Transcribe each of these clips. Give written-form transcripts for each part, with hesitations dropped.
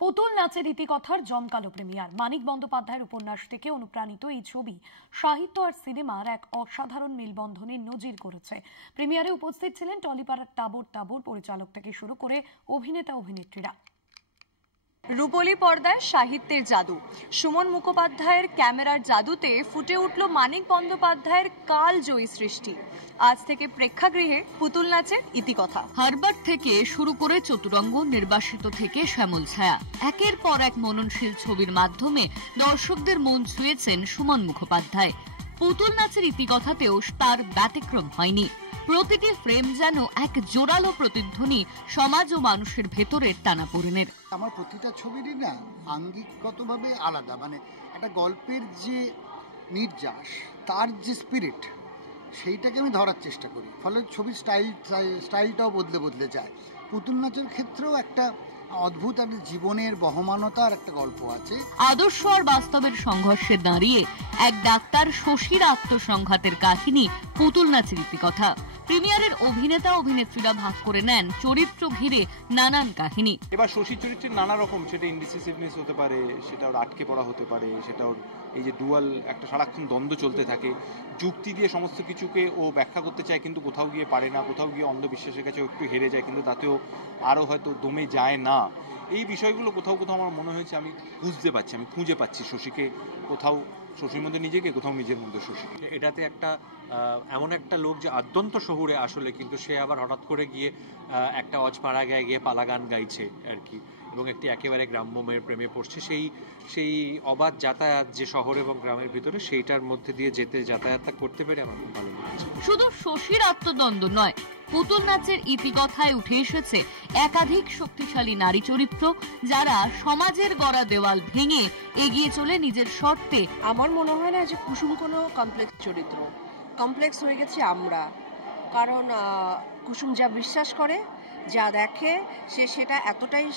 পুতুল নাচের ইতিকথার জমকালো প্রিমিয়ার। মানিক বন্দ্যোপাধ্যায়ের উপন্যাস থেকে অনুপ্রাণিত এই ছবি সাহিত্য আর সিনেমার এক অসাধারণ মেলবন্ধনের নজির করেছে। প্রিমিয়ারে উপস্থিত ছিলেন টলিপাড়ার টাবর টাবর পরিচালক থেকে শুরু করে অভিনেতা অভিনেত্রীরা। রূপলী পর্দায় সাহিত্যের জাদু, সুমন মুখোপাধ্যায়ের ক্যামেরার জাদুতে ফুটে উঠল মানিক বন্দ্যোপাধ্যায়ের কালজয়ী সৃষ্টি। আজ থেকে প্রেক্ষাগৃহে পুতুল নাচের ইতিকথা। হারবার্ট থেকে শুরু করে চতুরঙ্গ, নির্বাসিত থেকে শ্যামল ছায়া, একের পর এক মননশীল ছবির মাধ্যমে দর্শকদের মন ছুঁয়েছেন সুমন মুখোপাধ্যায়। পুতুল নাচের ইতিকথাতেও তার ব্যতিক্রম হয়নি। প্রতিটি ফ্রেম যেন এক জোরালো প্রতিধ্বনি সমাজ ও মানুষের ভেতরের টানাপোড়েনের। আমার প্রতিটা ছবিরই না আঙ্গিকগতভাবে আলাদা, মানে একটা গল্পের যে নির্যাস, তার যে স্পিরিট, সেইটাকে আমি ধরার চেষ্টা করি। ফলে ছবির স্টাইলটাও বদলে যায়। পুতুল নাচের ক্ষেত্রেও একটা অদ্ভুত একটা জীবনের বহমানতার একটা গল্প আছে। আদর্শ আর বাস্তবের সংঘর্ষে দাঁড়িয়ে এক ডাক্তার শশীর আত্মসংঘাতের কাহিনী পুতুল নাচের ইতিকথা। প্রিমিয়ারের অভিনেতা অভিনেত্রীরা ভাগ করে নেন চরিত্র ঘিরে নানান কাহিনী। এবার শশীর চরিত্রের নানা রকম, সেটা ইনডিসিসিভনেস হতে পারে, সেটা ওর আটকে পড়া হতে পারে, সেটা ওর এই যে ডুয়াল একটা সারাক্ষণ দ্বন্দ্ব চলতে থাকে, যুক্তি দিয়ে সমস্ত কিছুকে ও ব্যাখ্যা করতে চায় কিন্তু কোথাও গিয়ে পারে না, কোথাও গিয়ে অন্ধবিশ্বাসের কাছে একটু হেরে যায় কিন্তু তাতেও আরও হয়তো দমে যায় না। এই বিষয়গুলো কোথাও আমার মনে হয়েছে আমি বুঝতে পারছি, আমি খুঁজে পাচ্ছি শশীকে, কোথাও শশীর মধ্যে নিজেকে, কোথাও নিজের মধ্যে শশীকে। এটাতে একটা এমন একটা লোক যে অত্যন্ত শহুরে আসলে, কিন্তু সে আবার হঠাৎ করে গিয়ে একটা অজপাড়া গায়ে গিয়ে পালা গান গাইছে আর কি, এবং একটি একেবারে গ্রাম্য মেয়ের প্রেমে পড়ছে। সেই অবাধ যাতায়াত যে শহর এবং গ্রামের ভিতরে, সেইটার মধ্যে দিয়ে যাতায়াতটা করতে পেরে আমার খুব ভালো লেগেছে। শুধু শশীর আত্মদ্বন্দ্ব নয়, পুতুল নাচের ইতিকথায় উঠে এসেছে একাধিক শক্তিশালী নারী চরিত্র, যারা সমাজের গড়া দেওয়াল ভেঙে এগিয়ে চলে নিজের শর্তে। আমার মনে হয় না যে কুসুম কোনো কমপ্লেক্স চরিত্র, কমপ্লেক্স হয়ে গেছে আমরা। কারণ কুসুম যা বিশ্বাস করে, যা দেখে, সেটা এতটাই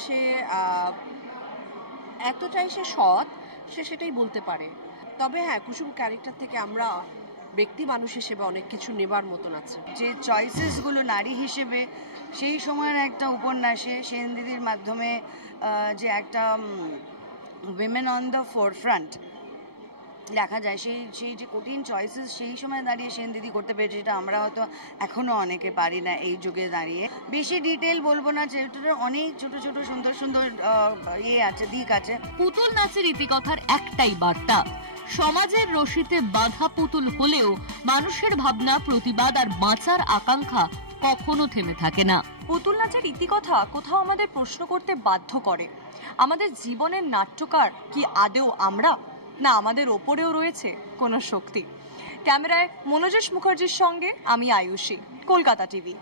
সে সৎ, সেটাই বলতে পারে। তবে হ্যাঁ, কুসুম ক্যারেক্টার থেকে আমরা ব্যক্তি মানুষ হিসেবে অনেক কিছু নেবার মতন আছে। যে চয়েসেসগুলো নারী হিসেবে সেই সময়ের একটা উপন্যাসে সেন দিদির মাধ্যমে যে একটা উইমেন অন দ্য ফোরফ্রন্ট দেখা যায়, সেই যে কঠিন চয়েসেস সেই সময় দাঁড়িয়ে সেন দিদি করতে পেরেছে, যেটা আমরা হয়তো এখনো অনেকে পারি না এই যুগে দাঁড়িয়ে। বেশি ডিটেল বলবো না, যেটার অনেক ছোট ছোট সুন্দর সুন্দর আছে, দিক আছে। পুতুল নাচের ইতিকথার একটাই বার্তা, সমাজের রশিতে বাঁধা পুতুল হলেও মানুষের ভাবনা, প্রতিবাদ আর বাঁচার আকাঙ্ক্ষা কখনো থেমে থাকে না। পুতুল নাচের ইতিকথা কোথাও আমাদের প্রশ্ন করতে বাধ্য করে, আমাদের জীবনের নাট্যকার কি আদেও আমরা, না আমাদের ওপরেও রয়েছে কোনো শক্তি। ক্যামেরায় মনোজেশ মুখার্জির সঙ্গে আমি আয়ুষী, কলকাতা টিভি।